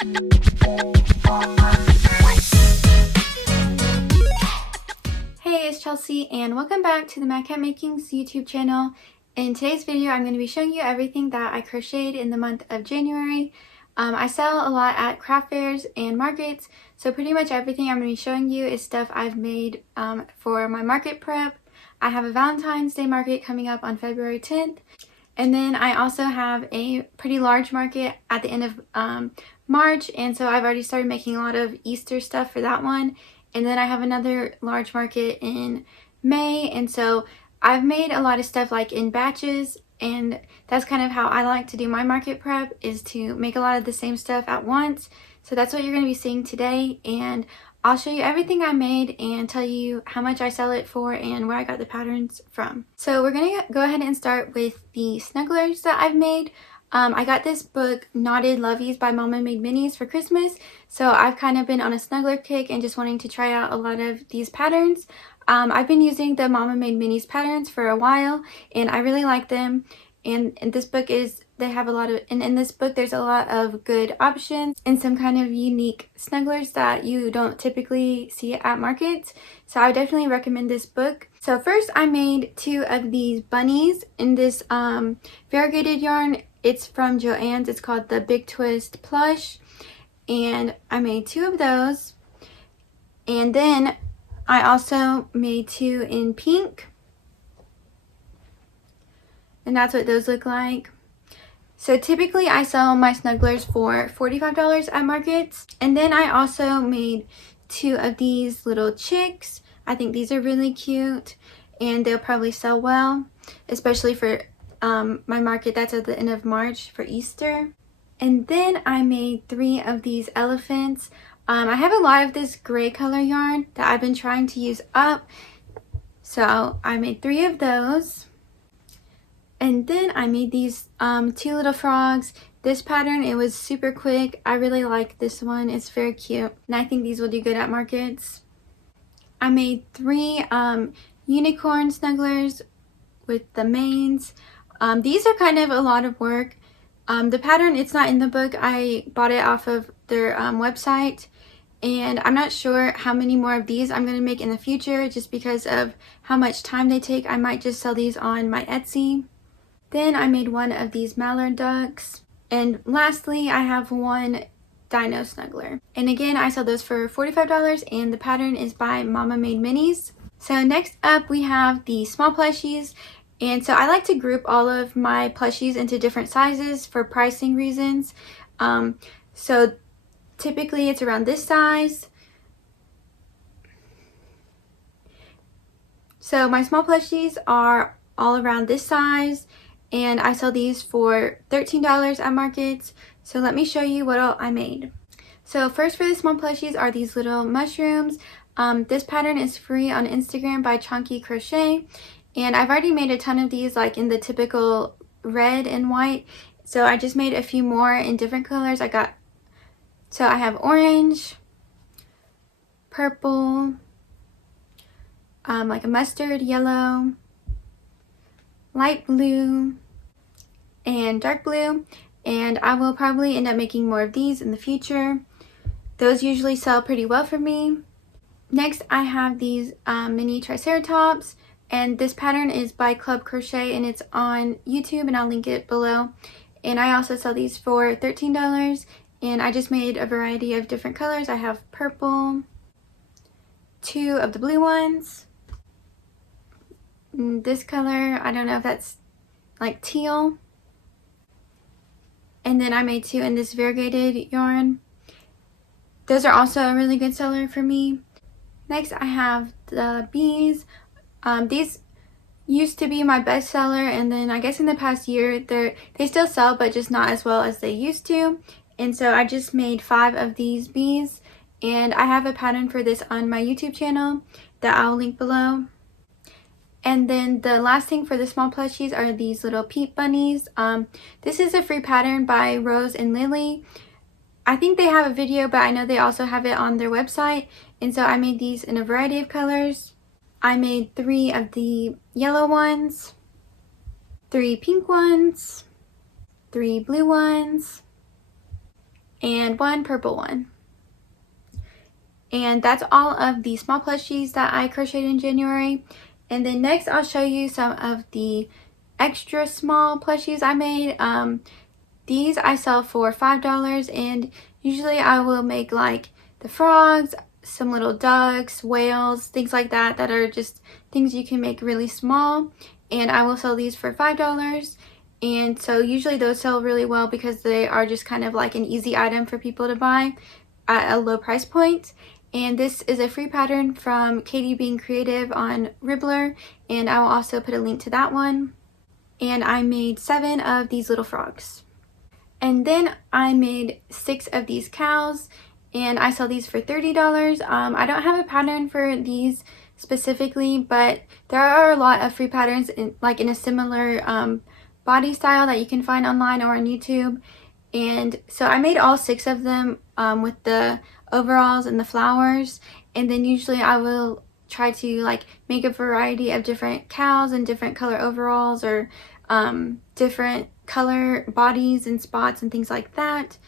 Hey, it's Chelsea and welcome back to the Mad Cat Makings YouTube channel. In today's video, I'm going to be showing you everything that I crocheted in the month of January. I sell a lot at craft fairs and markets, so pretty much everything I'm going to be showing you is stuff I've made for my market prep. I have a Valentine's Day market coming up on February 10th, and then I also have a pretty large market at the end of March, and so I've already started making a lot of Easter stuff for that one. And then I have another large market in May, and so I've made a lot of stuff like in batches, and that's kind of how I like to do my market prep, is to make a lot of the same stuff at once. So that's what you're going to be seeing today, and I'll show you everything I made and tell you how much I sell it for and where I got the patterns from. So we're going to go ahead and start with the snugglers that I've made. I got this book, Knotted Lovies by Mama Made Minis, for Christmas, so I've kind of been on a snuggler kick and just wanting to try out a lot of these patterns. I've been using the Mama Made Minis patterns for a while, and I really like them. And this book is, they have a lot of, and in this book there's a lot of good options and some kind of unique snugglers that you don't typically see at markets. So I would definitely recommend this book. So first I made two of these bunnies in this variegated yarn. It's from Joann's. It's called the Big Twist Plush, and I made two of those. And then I also made two in pink, and that's what those look like. So typically I sell my snugglers for $45 at markets. And then I also made two of these little chicks. I think these are really cute and they'll probably sell well, especially for my market that's at the end of March for Easter. And then I made three of these elephants. I have a lot of this gray color yarn that I've been trying to use up, so I made three of those. And then I made these two little frogs. This pattern, it was super quick. I really like this one. It's very cute, and I think these will do good at markets. I made three unicorn snugglers with the manes. These are kind of a lot of work. The pattern, it's not in the book. I bought it off of their website, and I'm not sure how many more of these I'm going to make in the future just because of how much time they take. I might just sell these on my Etsy. Then I made one of these mallard ducks, and lastly I have one dino snuggler, and again I sell those for $45, and the pattern is by Mama Made Minis. So next up we have the small plushies. And so I like to group all of my plushies into different sizes for pricing reasons. So typically it's around this size. So my small plushies are all around this size, and I sell these for $13 at markets. So let me show you what all I made. So first, for the small plushies are these little mushrooms. This pattern is free on Instagram by Chunky Crochet. And I've already made a ton of these, like in the typical red and white. So I just made a few more in different colors. I have orange, purple, like a mustard yellow, light blue, and dark blue. And I will probably end up making more of these in the future. Those usually sell pretty well for me. Next, I have these mini triceratops. And this pattern is by Club Crochet, and it's on YouTube, and I'll link it below. And I also sell these for $13, and I just made a variety of different colors. I have purple, two of the blue ones, and this color, I don't know if that's like teal, and then I made two in this variegated yarn. Those are also a really good seller for me. Next, I have the bees. These used to be my best seller, and then I guess in the past year they still sell, but just not as well as they used to. And so I just made 5 of these bees, and I have a pattern for this on my YouTube channel that I'll link below. And then the last thing for the small plushies are these little peep bunnies. This is a free pattern by Rose and Lily. I think they have a video, but I know they also have it on their website. And so I made these in a variety of colors. I made 3 of the yellow ones, 3 pink ones, 3 blue ones, and one purple one. And that's all of the small plushies that I crocheted in January. And then next I'll show you some of the extra small plushies I made. These I sell for $5, and usually I will make like the frogs, some little ducks, whales, things like that that are just things you can make really small, and I will sell these for $5. And so usually those sell really well because they are just kind of like an easy item for people to buy at a low price point. And this is a free pattern from Katie Being Creative on Ribbler, and I will also put a link to that one. And I made 7 of these little frogs. And then I made 6 of these cows, and I sell these for $30. I don't have a pattern for these specifically, but there are a lot of free patterns in a similar body style that you can find online or on YouTube. And so I made all 6 of them with the overalls and the flowers, and then usually I will try to like make a variety of different cows and different color overalls, or different color bodies and spots and things like that.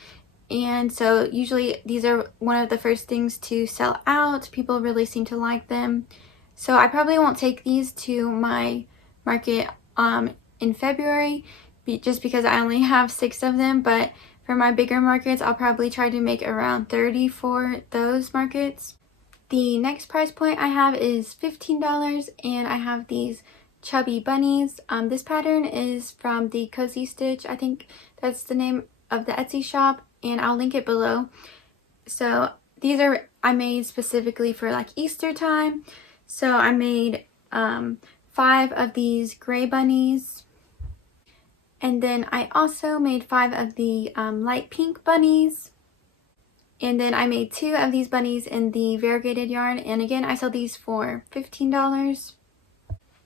And so usually these are one of the first things to sell out. People really seem to like them. So I probably won't take these to my market in February just because I only have 6 of them, but for my bigger markets I'll probably try to make around 30 for those markets. The next price point I have is $15, and I have these chubby bunnies. This pattern is from the Cozy Stitch, I think that's the name of the Etsy shop, and I'll link it below. So these are I made specifically for like Easter time. So I made 5 of these gray bunnies, and then I also made 5 of the light pink bunnies, and then I made 2 of these bunnies in the variegated yarn, and again I sell these for $15.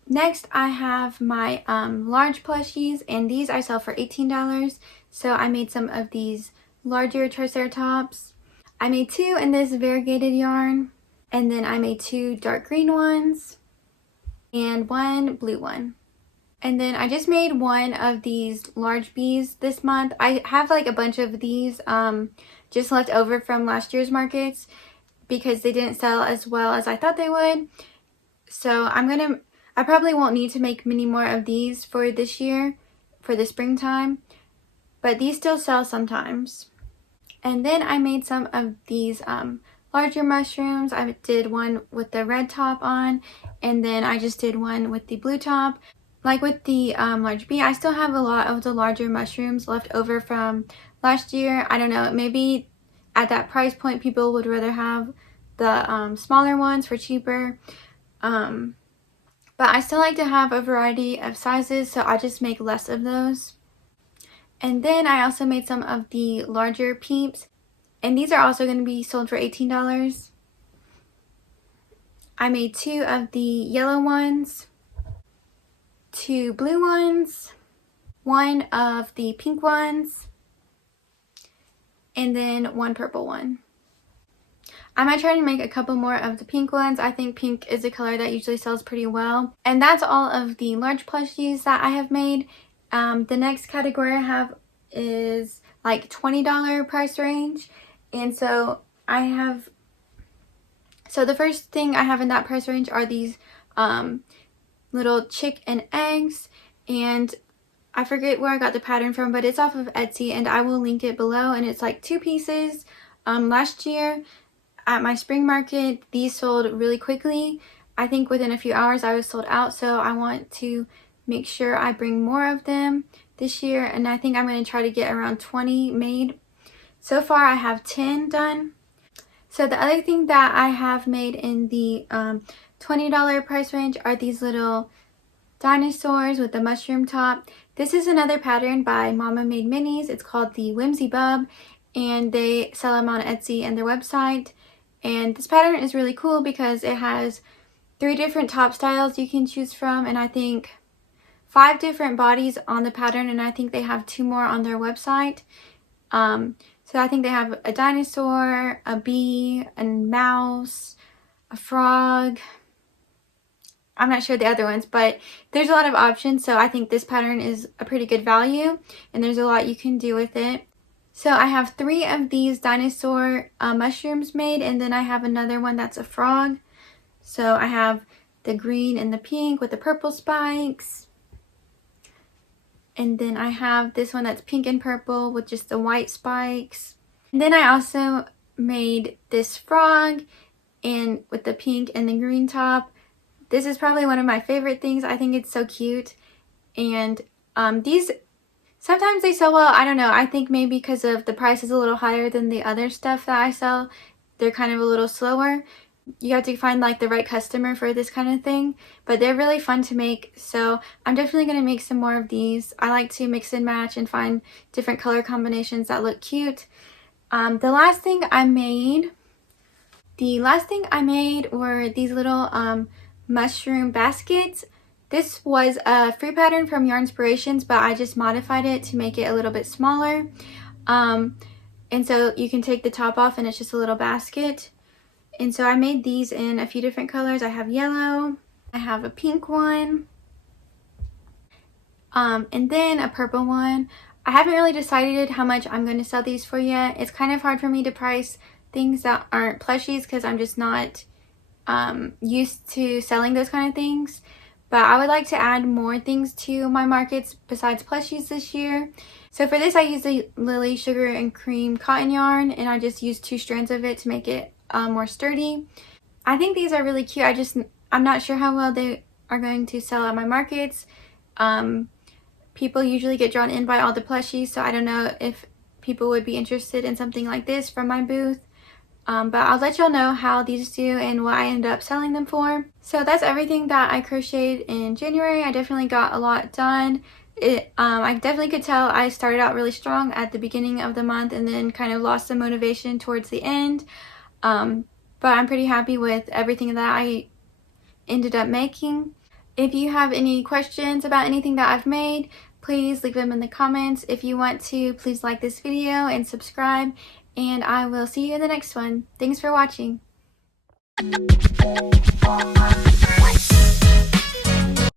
Next I have my large plushies, and these I sell for $18. So I made some of these larger triceratops. I made 2 in this variegated yarn, and then I made 2 dark green ones and 1 blue one. And then I just made 1 of these large bees this month. I have like a bunch of these just left over from last year's markets because they didn't sell as well as I thought they would. So I probably won't need to make many more of these for this year, for the springtime, but these still sell sometimes. And then I made some of these larger mushrooms. I did one with the red top on, and then I just did one with the blue top. Like with the large bee, I still have a lot of the larger mushrooms left over from last year. I don't know, maybe at that price point people would rather have the smaller ones for cheaper. But I still like to have a variety of sizes, so I just make less of those. And then I also made some of the larger peeps, and these are also going to be sold for $18. I made 2 of the yellow ones, 2 blue ones, 1 of the pink ones, and then 1 purple one. I might try to make a couple more of the pink ones. I think pink is a color that usually sells pretty well. And that's all of the large plushies that I have made. The next category I have is like $20 price range. And so the first thing I have in that price range are these little chick and eggs, and I forget where I got the pattern from, but it's off of Etsy, and I will link it below. And it's like 2 pieces. Last year at my spring market these sold really quickly. I think within a few hours I was sold out, so I want to make sure I bring more of them this year, and I think I'm going to try to get around 20 made. So far I have 10 done. So the other thing that I have made in the $20 price range are these little dinosaurs with the mushroom top. This is another pattern by Mama Made Minis. It's called the Whimsy Bub, and they sell them on Etsy and their website. And this pattern is really cool because it has 3 different top styles you can choose from, and I think 5 different bodies on the pattern, and I think they have 2 more on their website. So I think they have a dinosaur, a bee, a mouse, a frog. I'm not sure the other ones, but there's a lot of options, so I think this pattern is a pretty good value, and there's a lot you can do with it. So I have 3 of these dinosaur mushrooms made, and then I have another one that's a frog. So I have the green and the pink with the purple spikes. And then I have this one that's pink and purple with just the white spikes. And then I also made this frog and with the pink and the green top. This is probably one of my favorite things. I think it's so cute. And these, sometimes they sell well. I don't know. I think maybe because of the price is a little higher than the other stuff that I sell. They're kind of a little slower. You have to find like the right customer for this kind of thing. But they're really fun to make. So I'm definitely going to make some more of these. I like to mix and match and find different color combinations that look cute. The last thing I made were these little mushroom baskets. This was a free pattern from Yarnspirations, but I just modified it to make it a little bit smaller. And so you can take the top off and it's just a little basket. And so I made these in a few different colors. I have yellow, I have a pink one, and then a purple one. I haven't really decided how much I'm going to sell these for yet. It's kind of hard for me to price things that aren't plushies because I'm just not used to selling those kind of things. But I would like to add more things to my markets besides plushies this year. So for this I used the Lily Sugar and Cream cotton yarn, and I just used 2 strands of it to make it more sturdy. I think these are really cute. I'm not sure how well they are going to sell at my markets. People usually get drawn in by all the plushies, so I don't know if people would be interested in something like this from my booth. But I'll let y'all know how these do and what I end up selling them for. So that's everything that I crocheted in January. I definitely got a lot done. I definitely could tell I started out really strong at the beginning of the month and then kind of lost some motivation towards the end. But I'm pretty happy with everything that I ended up making. If you have any questions about anything that I've made, please leave them in the comments. If you want to, please like this video and subscribe, and I will see you in the next one. Thanks for watching.